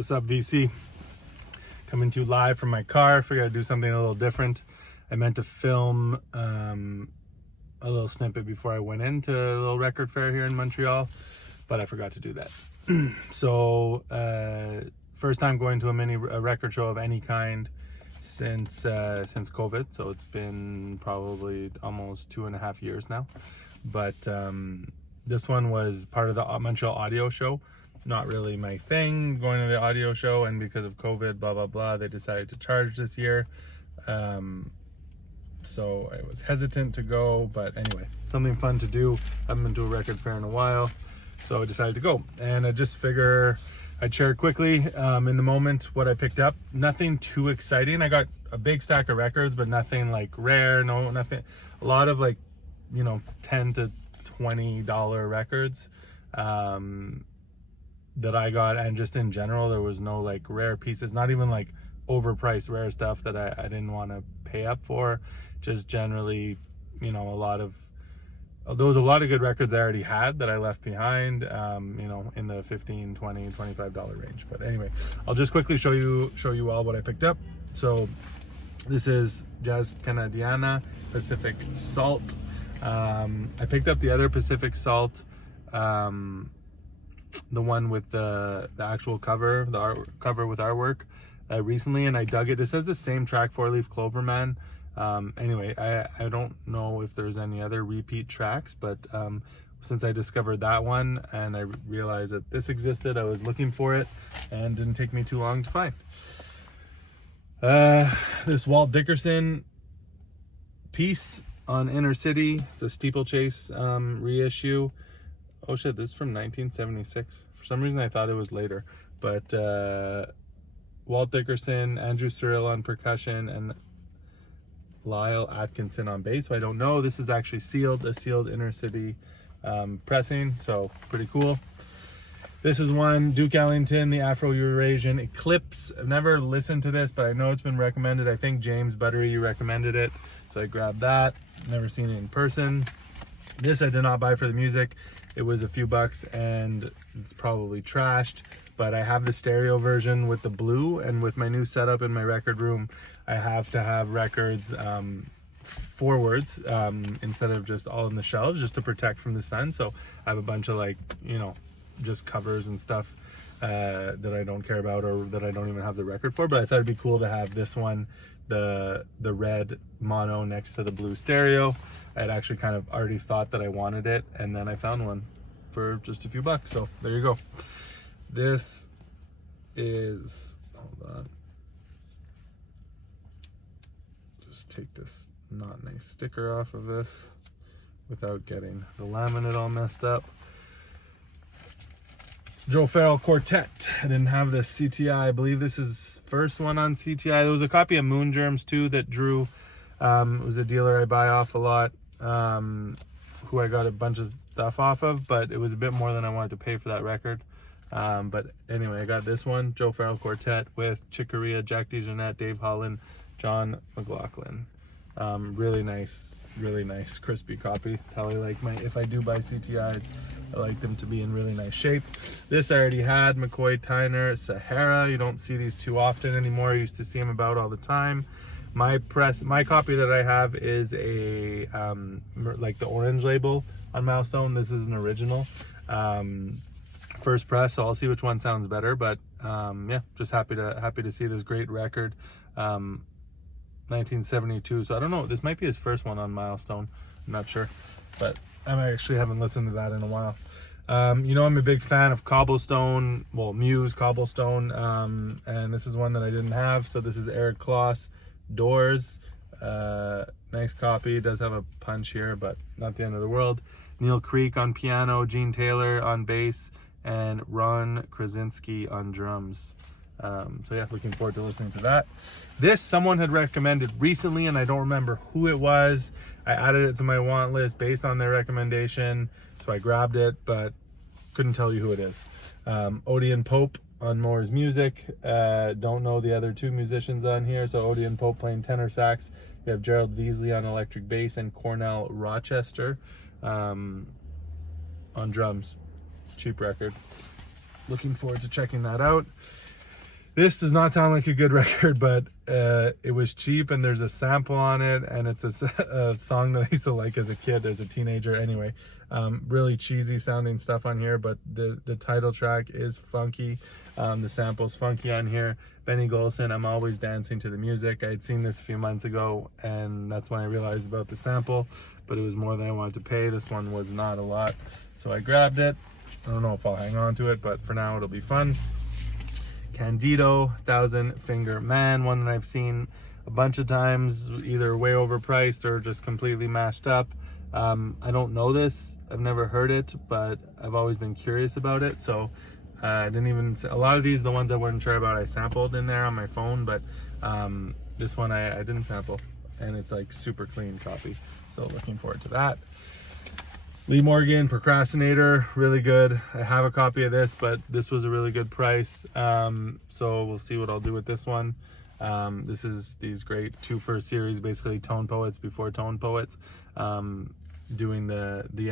What's up, VC? Coming to you live from my car. Figured I'd do something a little different. I meant to film a little snippet before I went into a little record fair here in Montreal, but I forgot to do that. So first time going to a record show of any kind since COVID. So it's been probably almost 2.5 years now. But this one was part of the Montreal Audio Show. Not really my thing, going to the audio show, and because of COVID, blah blah blah, they decided to charge this year. So I was hesitant to go, but anyway, something fun to do. I haven't been to a record fair in a while, so I decided to go. And I just figure I'd share quickly in the moment what I picked up. Nothing too exciting. I got a big stack of records, but nothing like rare. Nothing. A lot of like, you know, $10 to $20 records that I got, and just in general there was no like rare pieces, not even like overpriced rare stuff that I didn't want to pay up for. Just generally, you know, there was a lot of good records I already had that I left behind, you know, in the $15, $20, $25 range. But anyway, I'll just quickly show you all what I picked up. So this is Jazz Canadiana Pacific Salt. I picked up the other Pacific Salt, the one with the actual cover, the art cover with artwork, recently, and I dug it. This has the same track, 4-Leaf Clover Man. Anyway, I don't know if there's any other repeat tracks, but since I discovered that one and I realized that this existed, I was looking for it, and didn't take me too long to find. This Walt Dickerson piece on Inner City. It's a Steeplechase reissue. Oh shit, this is from 1976. For some reason I thought it was later. But Walt Dickerson, Andrew Cyril on percussion, and Lyle Atkinson on bass. So I don't know. This is actually a sealed Inner City pressing. So pretty cool. This is one, Duke Ellington, the Afro-Eurasian Eclipse. I've never listened to this, but I know it's been recommended. I think James Buttery recommended it, so I grabbed that. Never seen it in person. This I did not buy for the music. It was a few bucks and it's probably trashed, but I have the stereo version with the blue, and with my new setup in my record room, I have to have records forwards instead of just all in the shelves, just to protect from the sun. So I have a bunch of, like, you know, just covers and stuff that I don't care about, or that I don't even have the record for. But I thought it'd be cool to have this one, the red mono next to the blue stereo. I had actually kind of already thought that I wanted it, and then I found one for just a few bucks. So there you go. This is, hold on, just take this not nice sticker off of this without getting the laminate all messed up. Joe Farrell Quartet. I didn't have this CTI. I believe this is first one on CTI. There was a copy of Moon Germs too that Drew, it was a dealer I buy off a lot, who I got a bunch of stuff off of, but it was a bit more than I wanted to pay for that record. But anyway, I got this one, Joe Farrell Quartet, with Chick Corea, Jack DeJohnette, Dave Holland, John McLaughlin. Really nice crispy copy. It's how I like if I do buy CTIs, I like them to be in really nice shape. This I already had, McCoy Tyner Sahara. You don't see these too often anymore. I used to see them about all the time. My copy that I have is a like the orange label on Milestone. This is an original first press, so I'll see which one sounds better. But yeah, just happy to see this great record. 1972, so I don't know, this might be his first one on Milestone, I'm not sure, but I actually haven't listened to that in a while. You know, I'm a big fan of Cobblestone, well, Muse Cobblestone, and this is one that I didn't have. So this is Eric Kloss, Doors. Nice copy. It does have a punch here, but not the end of the world. Neil Creek on piano, Gene Taylor on bass, and Ron Krasinski on drums. So yeah, looking forward to listening to that. This someone had recommended recently, and I don't remember who it was. I added it to my want list based on their recommendation, so I grabbed it, but couldn't tell you who it is. Odeon Pope on Moore's Music. Don't know the other two musicians on here. So Odeon Pope playing tenor sax. You have Gerald Veasley on electric bass, and Cornell Rochester on drums. Cheap record. Looking forward to checking that out. This does not sound like a good record, but it was cheap and there's a sample on it, and it's a song that I used to like as a kid, as a teenager. Anyway, really cheesy sounding stuff on here, but the title track is funky. The sample's funky on here. Benny Golson, I'm Always Dancing to the Music. I had seen this a few months ago, and that's when I realized about the sample, but it was more than I wanted to pay. This one was not a lot, so I grabbed it. I don't know if I'll hang on to it, but for now it'll be fun. Candido, Thousand Finger Man, one that I've seen a bunch of times, either way overpriced or just completely mashed up. I don't know this, I've never heard it, but I've always been curious about it. So I didn't even, a lot of these, the ones I wasn't sure about, I sampled in there on my phone, but this one I didn't sample, and it's like super clean copy. So looking forward to that. Lee Morgan, Procrastinator, really good. I have a copy of this, but this was a really good price. So we'll see what I'll do with this one. This is these great 2 for series, basically Tone Poets before Tone Poets, doing the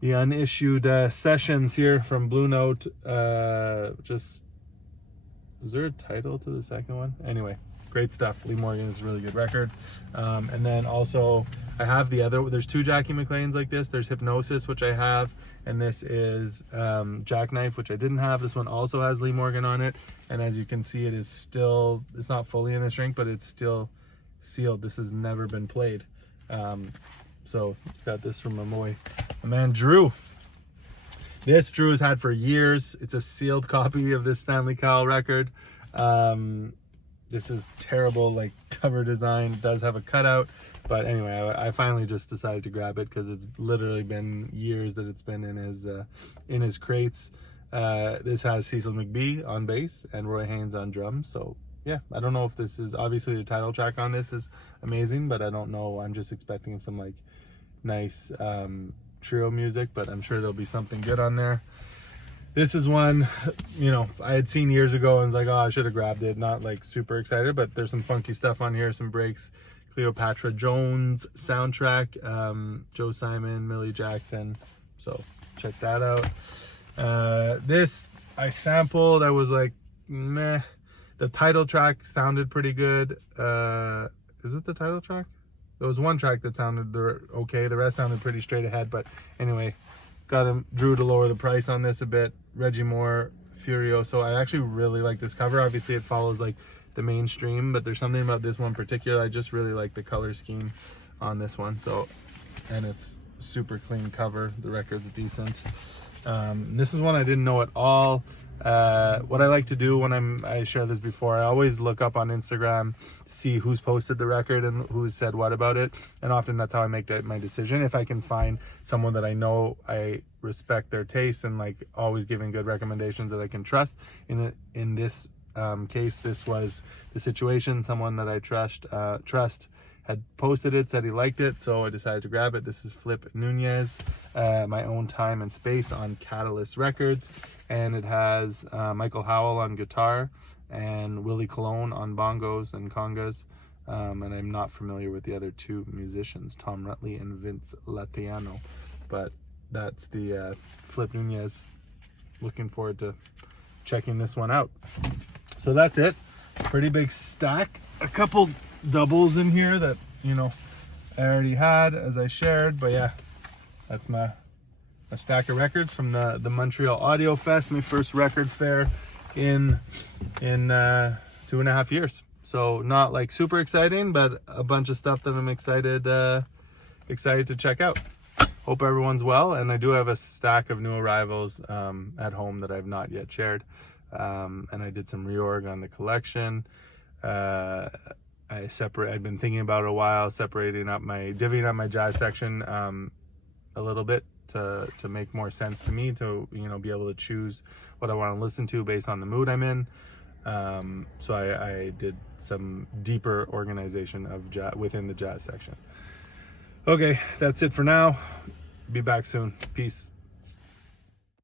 unissued sessions here from Blue Note. Just, was there a title to the second one? Anyway, great stuff. Lee Morgan is a really good record. And then also I have the other, there's 2 Jackie McLeans like this. There's Hypnosis, which I have, and this is Jackknife, which I didn't have. This one also has Lee Morgan on it, and as you can see, it is still, it's not fully in the shrink, but it's still sealed. This has never been played. So got this from my man Drew. This Drew has had for years. It's a sealed copy of this Stanley Cowell record. This is terrible, like, cover design. It does have a cutout, but anyway, I finally just decided to grab it because it's literally been years that it's been in his crates. This has Cecil McBee on bass and Roy Haynes on drums. So yeah, I don't know if this is, obviously the title track on this is amazing, but I don't know. I'm just expecting some like nice trio music, but I'm sure there'll be something good on there. This is one, you know, I had seen years ago and was like, oh, I should have grabbed it. Not like super excited, but there's some funky stuff on here, some breaks. Cleopatra Jones soundtrack, Joe Simon, Millie Jackson. So check that out. This I sampled. I was like, meh. The title track sounded pretty good. Is it the title track? There was one track that sounded okay. The rest sounded pretty straight ahead. But anyway, got Drew to lower the price on this a bit. Reggie Moore, Furioso. I actually really like this cover. Obviously it follows like the mainstream, but there's something about this one in particular. I just really like the color scheme on this one. So, and it's super clean cover. The record's decent. This is one I didn't know at all. What I like to do when I shared this before, I always look up on Instagram to see who's posted the record and who's said what about it, and often that's how I make my decision. If I can find someone that I know I respect their taste and like always giving good recommendations that I can trust. In this case, this was the situation. Someone that I trust had posted it, said he liked it, so I decided to grab it. This is Flip Nunez, My Own Time and Space on Catalyst Records, and it has Michael Howell on guitar and Willie Colon on bongos and congas, and I'm not familiar with the other 2 musicians, Tom Rutley and Vince Latiano, but that's the Flip Nunez. Looking forward to checking this one out. So that's it. Pretty big stack. A couple doubles in here that, you know, I already had as I shared, but yeah, that's a stack of records from the Montreal Audio Fest, my first record fair in 2.5 years. So not like super exciting, but a bunch of stuff that I'm excited to check out. Hope everyone's well, and I do have a stack of new arrivals at home that I've not yet shared, and I did some reorg on the collection. I've been thinking about it a while, divvying up my jazz section a little bit to make more sense to me, to, you know, be able to choose what I want to listen to based on the mood I'm in. So I did some deeper organization of jazz within the jazz section. Okay, that's it for now. Be back soon. Peace.